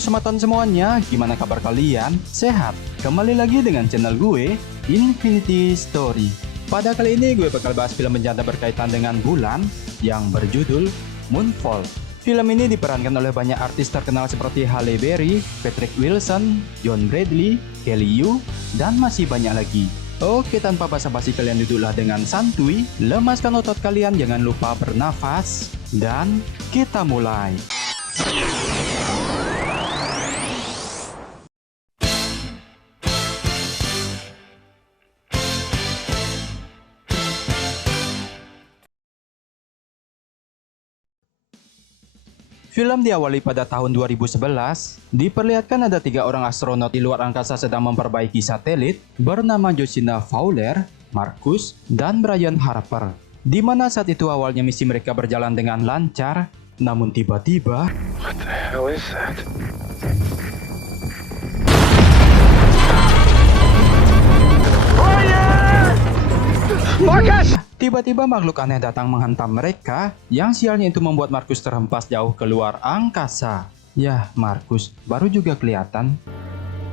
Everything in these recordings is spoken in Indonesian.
Halo sematan semuanya, gimana kabar kalian? Sehat? Kembali lagi dengan channel gue, Infinity Story. Pada kali ini gue bakal bahas film bencana berkaitan dengan bulan yang berjudul Moonfall. Film ini diperankan oleh banyak artis terkenal seperti Halle Berry, Patrick Wilson, John Bradley, Kelly Yu, dan masih banyak lagi. Oke, tanpa basa-basi kalian duduklah dengan santuy, lemaskan otot kalian, jangan lupa bernafas, dan kita mulai. Film diawali pada tahun 2011, diperlihatkan ada 3 orang astronot di luar angkasa sedang memperbaiki satelit bernama Joshina Fowler, Marcus, dan Brian Harper. Di mana saat itu awalnya misi mereka berjalan dengan lancar, namun tiba-tiba... What the hell is that? Marcus! Tiba-tiba makhluk aneh datang menghantam mereka, yang sialnya itu membuat Marcus terhempas jauh keluar angkasa. Yah, Marcus baru juga kelihatan.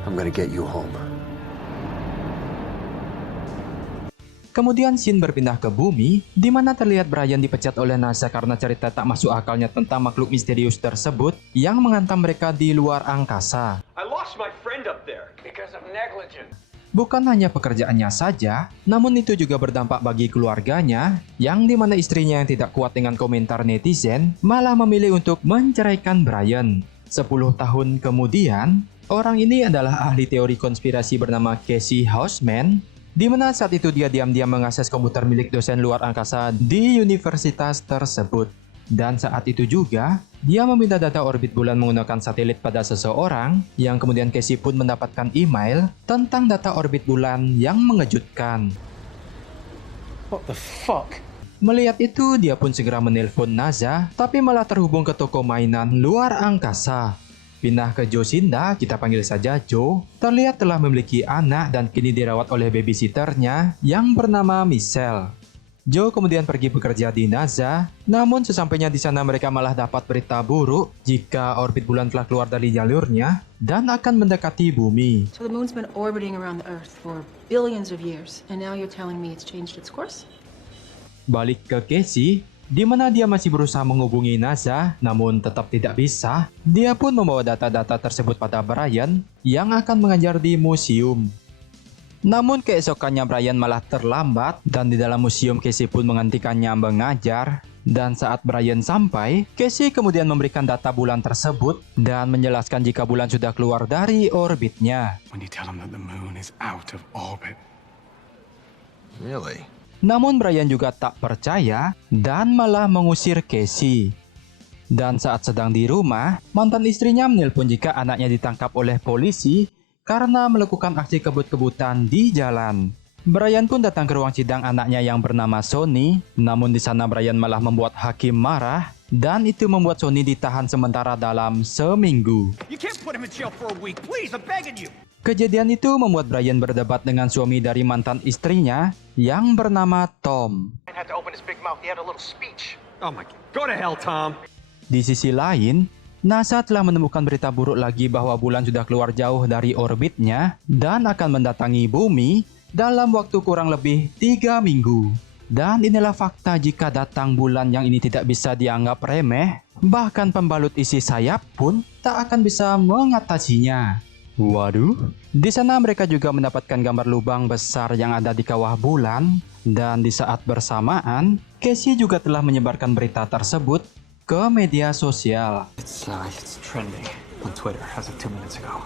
I'm gonna get you home. Kemudian scene berpindah ke bumi, di mana terlihat Brian dipecat oleh NASA karena cerita tak masuk akalnya tentang makhluk misterius tersebut yang menghantam mereka di luar angkasa. I lost my friend up there because of negligence. Bukan hanya pekerjaannya saja, namun itu juga berdampak bagi keluarganya, yang dimana istrinya yang tidak kuat dengan komentar netizen, malah memilih untuk menceraikan Brian. 10 tahun kemudian, orang ini adalah ahli teori konspirasi bernama Casey Houseman, di mana saat itu dia diam-diam mengakses komputer milik dosen luar angkasa di universitas tersebut. Dan saat itu juga, dia meminta data orbit bulan menggunakan satelit pada seseorang, yang kemudian Casey pun mendapatkan email tentang data orbit bulan yang mengejutkan. What the fuck? Melihat itu, dia pun segera menelpon NASA, tapi malah terhubung ke toko mainan luar angkasa. Pindah ke Joshina, kita panggil saja Joe, terlihat telah memiliki anak dan kini dirawat oleh babysitternya yang bernama Michelle. Joe kemudian pergi bekerja di NASA, namun sesampainya di sana mereka malah dapat berita buruk jika orbit bulan telah keluar dari jalurnya dan akan mendekati bumi. So the moon's been orbiting around the Earth for billions of years, and now you're telling me it's changed its course? Balik ke Casey, di mana dia masih berusaha menghubungi NASA, namun tetap tidak bisa. Dia pun membawa data-data tersebut pada Brian yang akan mengajar di museum. Namun keesokannya Brian malah terlambat dan di dalam museum Casey pun menghentikannya mengajar. Dan saat Brian sampai, Casey kemudian memberikan data bulan tersebut dan menjelaskan jika bulan sudah keluar dari orbitnya. When you tell them that the moon is out of orbit. Really? Namun Brian juga tak percaya dan malah mengusir Casey. Dan saat sedang di rumah, mantan istrinya menelpon jika anaknya ditangkap oleh polisi karena melakukan aksi kebut-kebutan di jalan. Brian pun datang ke ruang sidang anaknya yang bernama Sonny, namun di sana Brian malah membuat hakim marah dan itu membuat Sonny ditahan sementara dalam seminggu. You can't put him in jail for a week, please, I'm begging you. Kejadian itu membuat Brian berdebat dengan suami dari mantan istrinya yang bernama Tom. I had to open his big mouth. He had a little speech. Oh my God. Go to hell, Tom. Di sisi lain, NASA telah menemukan berita buruk lagi bahwa bulan sudah keluar jauh dari orbitnya dan akan mendatangi bumi dalam waktu kurang lebih 3 minggu. Dan inilah fakta jika datang bulan yang ini tidak bisa dianggap remeh, bahkan pembalut isi sayap pun tak akan bisa mengatasinya. Waduh, di sana mereka juga mendapatkan gambar lubang besar yang ada di kawah bulan, dan di saat bersamaan, Casey juga telah menyebarkan berita tersebut ke media sosial. It's trending on Twitter as of 2 minutes ago.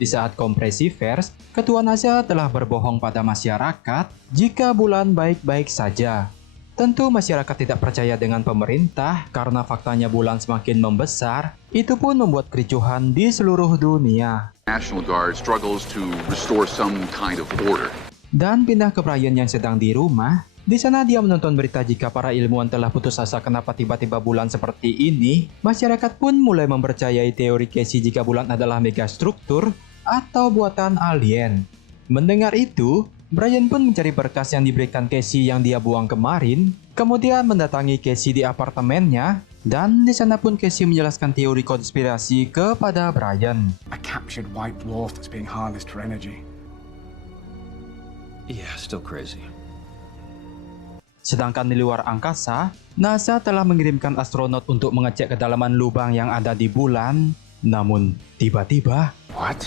Di saat Compressiverse, ketua NASA telah berbohong pada masyarakat jika bulan baik-baik saja. Tentu masyarakat tidak percaya dengan pemerintah karena faktanya bulan semakin membesar. Itu pun membuat kericuhan di seluruh dunia. National Guard struggles to restore some kind of order. Dan pindah ke Brian yang sedang di rumah. Di sana dia menonton berita jika para ilmuwan telah putus asa kenapa tiba-tiba bulan seperti ini. Masyarakat pun mulai mempercayai teori Casey jika bulan adalah megastruktur atau buatan alien. Mendengar itu, Brian pun mencari berkas yang diberikan Casey yang dia buang kemarin, kemudian mendatangi Casey di apartemennya Dan di sana pun Casey menjelaskan teori konspirasi kepada Brian. A captured white dwarf that's being harnessed for energy. Yeah, still crazy. Sedangkan di luar angkasa, NASA telah mengirimkan astronot untuk mengecek kedalaman lubang yang ada di bulan. Namun, tiba-tiba, What?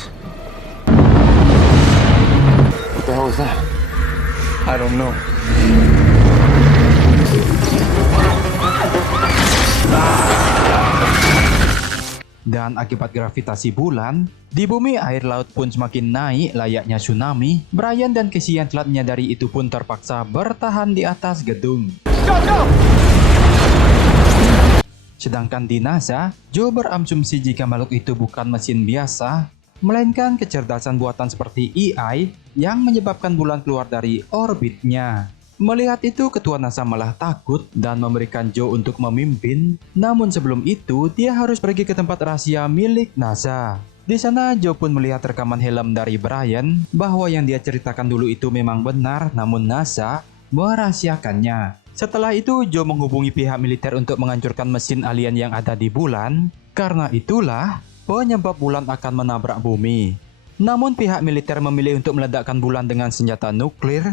What the hell is that? I don't know. dan akibat gravitasi bulan, di bumi air laut pun semakin naik layaknya tsunami. Brian dan Casey yang telah menyadari itu pun terpaksa bertahan di atas gedung. Sedangkan di NASA, Joe berasumsi jika makhluk itu bukan mesin biasa, melainkan kecerdasan buatan seperti AI yang menyebabkan bulan keluar dari orbitnya. Melihat itu, ketua NASA malah takut dan memberikan Joe untuk memimpin. Namun sebelum itu, dia harus pergi ke tempat rahasia milik NASA. Di sana, Joe pun melihat rekaman helm dari Brian bahwa yang dia ceritakan dulu itu memang benar, namun NASA merahasiakannya. Setelah itu, Joe menghubungi pihak militer untuk menghancurkan mesin alien yang ada di bulan. Karena itulah penyebab bulan akan menabrak bumi. Namun pihak militer memilih untuk meledakkan bulan dengan senjata nuklir.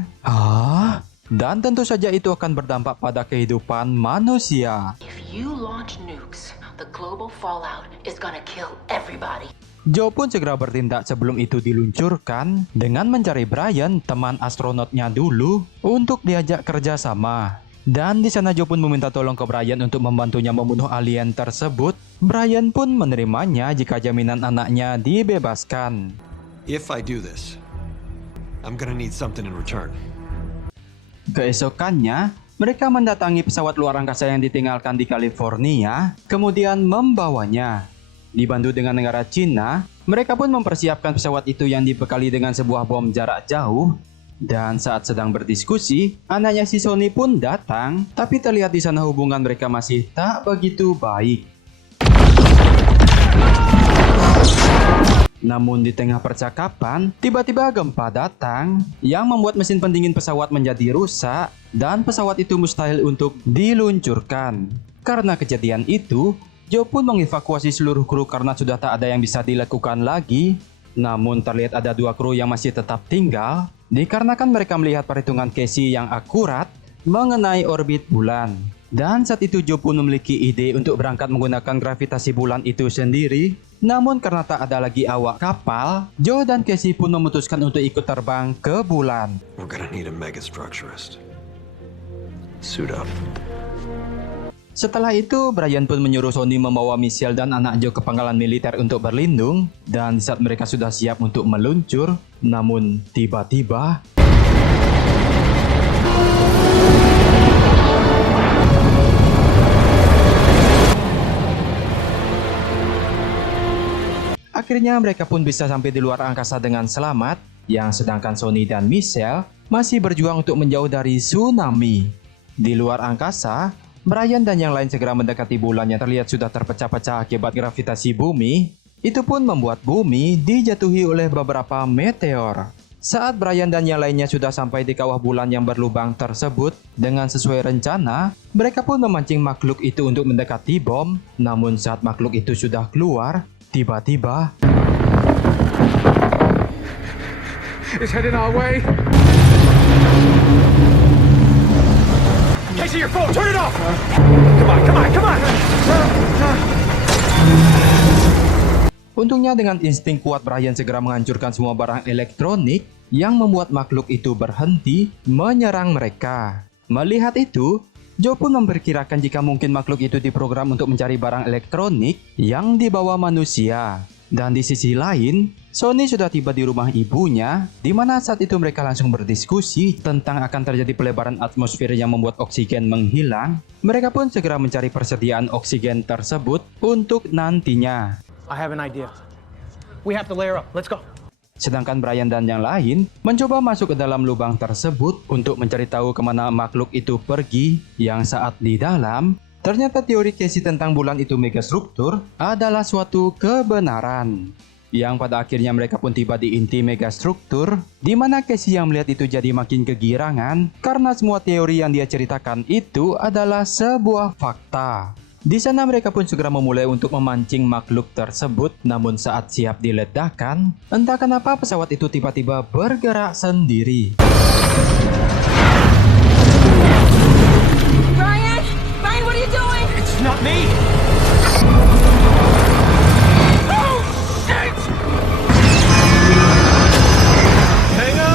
Dan tentu saja itu akan berdampak pada kehidupan manusia. If you launch nukes, the global fallout is gonna kill everybody. Joe pun segera bertindak sebelum itu diluncurkan dengan mencari Brian, teman astronotnya dulu, untuk diajak kerja sama. Dan di sana Joe pun meminta tolong ke Brian untuk membantunya membunuh alien tersebut. Brian pun menerimanya jika jaminan anaknya dibebaskan. If I do this, I'm gonna need something in return. Keesokannya, mereka mendatangi pesawat luar angkasa yang ditinggalkan di California, kemudian membawanya. Dibantu dengan negara Cina, mereka pun mempersiapkan pesawat itu yang dibekali dengan sebuah bom jarak jauh. Dan saat sedang berdiskusi, anaknya si Sony pun datang, tapi terlihat di sana hubungan mereka masih tak begitu baik. Namun di tengah percakapan, tiba-tiba gempa datang yang membuat mesin pendingin pesawat menjadi rusak dan pesawat itu mustahil untuk diluncurkan. Karena kejadian itu, Joe pun mengevakuasi seluruh kru karena sudah tak ada yang bisa dilakukan lagi. Namun terlihat ada 2 kru yang masih tetap tinggal, dikarenakan mereka melihat perhitungan Casey yang akurat mengenai orbit bulan. Dan saat itu Joe pun memiliki ide untuk berangkat menggunakan gravitasi bulan itu sendiri. Namun karena tak ada lagi awak kapal, Joe dan Casey pun memutuskan untuk ikut terbang ke bulan. We're gonna need a megastructurist. Suit up. Setelah itu, Brian pun menyuruh Sony membawa Michelle dan anak Joe ke pangkalan militer untuk berlindung. Dan saat mereka sudah siap untuk meluncur, namun tiba-tiba akhirnya mereka pun bisa sampai di luar angkasa dengan selamat, yang sedangkan Sony dan Michelle masih berjuang untuk menjauh dari tsunami. Di luar angkasa, Brian dan yang lain segera mendekati bulan yang terlihat sudah terpecah-pecah akibat gravitasi bumi. Itu pun membuat bumi dijatuhi oleh beberapa meteor. Saat Brian dan yang lainnya sudah sampai di kawah bulan yang berlubang tersebut, dengan sesuai rencana, mereka pun memancing makhluk itu untuk mendekati bom. Namun saat makhluk itu sudah keluar, tiba-tiba It's heading our way. Casey, your phone! Turn it off! Come on, come on, come on! Untungnya dengan insting kuat, Brian segera menghancurkan semua barang elektronik yang membuat makhluk itu berhenti menyerang mereka. Melihat itu, Joe pun memperkirakan jika mungkin makhluk itu diprogram untuk mencari barang elektronik yang dibawa manusia. Dan di sisi lain, Sony sudah tiba di rumah ibunya, di mana saat itu mereka langsung berdiskusi tentang akan terjadi pelebaran atmosfer yang membuat oksigen menghilang. Mereka pun segera mencari persediaan oksigen tersebut untuk nantinya. I have an idea. We have to layer up. Let's go. Sedangkan Brian dan yang lain mencoba masuk ke dalam lubang tersebut untuk mencari tahu kemana makhluk itu pergi. Yang saat di dalam, ternyata teori Casey tentang bulan itu megastruktur adalah suatu kebenaran. Yang pada akhirnya mereka pun tiba di inti megastruktur, di mana Casey yang melihat itu jadi makin kegirangan karena semua teori yang dia ceritakan itu adalah sebuah fakta. Di sana mereka pun segera memulai untuk memancing makhluk tersebut, namun saat siap diledakkan, entah kenapa pesawat itu tiba-tiba bergerak sendiri. Brian! Brian, what are you doing? It's not me! Oh, shit! Hang on!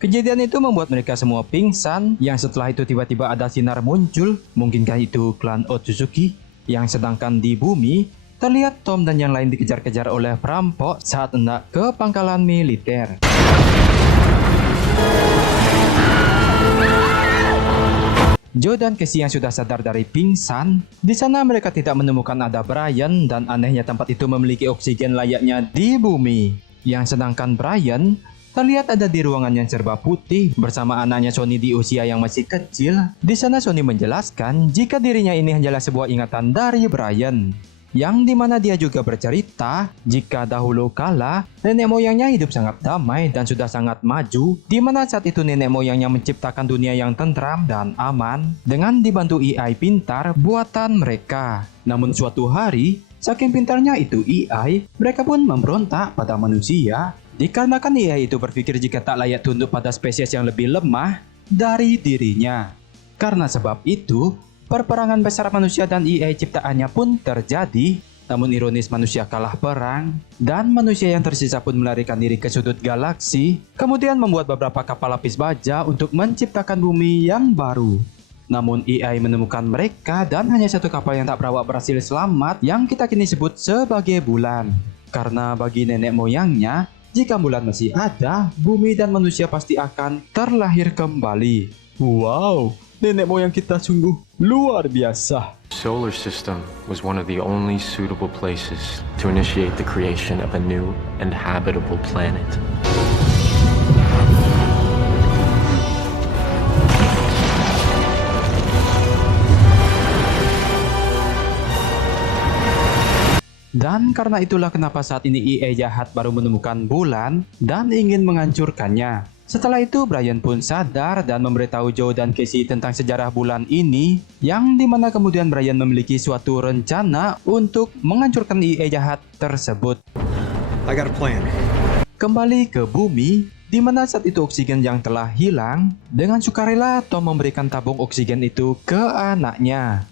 Kejadian itu membuat mereka semua pingsan, yang setelah itu tiba-tiba ada sinar muncul, mungkinkah itu klan Otsutsuki, yang sedangkan di bumi, terlihat Tom dan yang lain dikejar-kejar oleh perampok saat hendak ke pangkalan militer. Joe dan Casey yang sudah sadar dari pingsan, di sana mereka tidak menemukan ada Brian dan anehnya tempat itu memiliki oksigen layaknya di bumi. Yang sedangkan Brian terlihat ada di ruangan yang serba putih bersama anaknya Sony di usia yang masih kecil. Di sana Sony menjelaskan jika dirinya ini hanyalah sebuah ingatan dari Brian, yang dimana dia juga bercerita jika dahulu kala nenek moyangnya hidup sangat damai dan sudah sangat maju, di mana saat itu nenek moyangnya menciptakan dunia yang tentram dan aman dengan dibantu AI pintar buatan mereka. Namun suatu hari, saking pintarnya itu AI, mereka pun memberontak pada manusia. Dikarenakan AI itu berpikir jika tak layak tunduk pada spesies yang lebih lemah dari dirinya. Karena sebab itu, perperangan besar manusia dan AI ciptaannya pun terjadi. Namun ironis manusia kalah perang, dan manusia yang tersisa pun melarikan diri ke sudut galaksi, kemudian membuat beberapa kapal lapis baja untuk menciptakan bumi yang baru. Namun AI menemukan mereka dan hanya satu kapal yang tak berawak berhasil selamat yang kita kini sebut sebagai bulan. Karena bagi nenek moyangnya, jika bulan masih ada, bumi dan manusia pasti akan terlahir kembali. Wow, nenek moyang kita sungguh luar biasa. Solar system was one of the only suitable places to initiate the creation of a new and habitable planet. Dan karena itulah kenapa saat ini AI jahat baru menemukan bulan dan ingin menghancurkannya. Setelah itu Brian pun sadar dan memberitahu Joe dan Casey tentang sejarah bulan ini, yang dimana kemudian Brian memiliki suatu rencana untuk menghancurkan AI jahat tersebut. I got a plan. Kembali ke bumi, di mana saat itu oksigen yang telah hilang, dengan sukarela Tom memberikan tabung oksigen itu ke anaknya.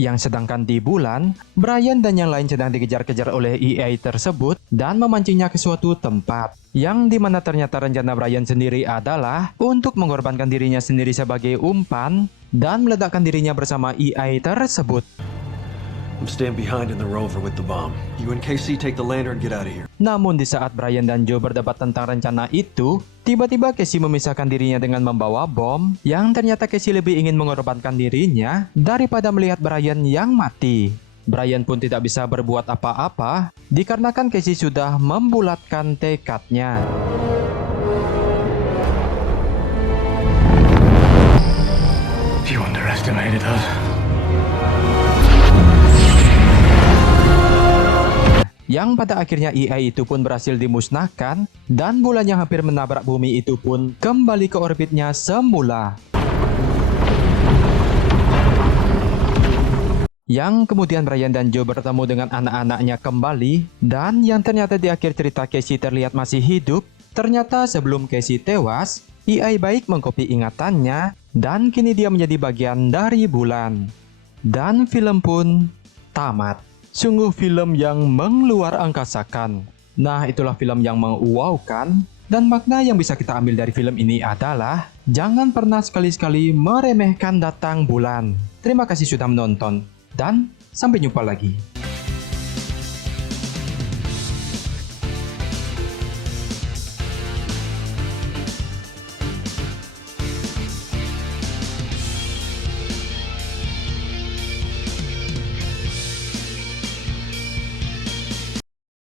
Yang sedangkan di bulan, Brian dan yang lain sedang dikejar-kejar oleh AI tersebut dan memancingnya ke suatu tempat. Yang dimana ternyata rencana Brian sendiri adalah untuk mengorbankan dirinya sendiri sebagai umpan dan meledakkan dirinya bersama AI tersebut. I'm staying behind in the rover with the bomb. You and Casey take the lander and get out of here. Namun di saat Brian dan Joe berdebat tentang rencana itu, tiba-tiba Casey memisahkan dirinya dengan membawa bom, yang ternyata Casey lebih ingin mengorbankan dirinya daripada melihat Brian yang mati. Brian pun tidak bisa berbuat apa-apa, dikarenakan Casey sudah membulatkan tekadnya. You underestimated us. Yang pada akhirnya AI itu pun berhasil dimusnahkan, dan bulan yang hampir menabrak bumi itu pun kembali ke orbitnya semula. Yang kemudian Brian dan Joe bertemu dengan anak-anaknya kembali, dan yang ternyata di akhir cerita Casey terlihat masih hidup. Ternyata sebelum Casey tewas, AI baik mengkopi ingatannya, dan kini dia menjadi bagian dari bulan. Dan film pun tamat. Sungguh film yang mengeluar angkasakan. Nah, itulah film yang mewowkan, dan makna yang bisa kita ambil dari film ini adalah jangan pernah sekali-sekali meremehkan datang bulan. Terima kasih sudah menonton, dan sampai jumpa lagi.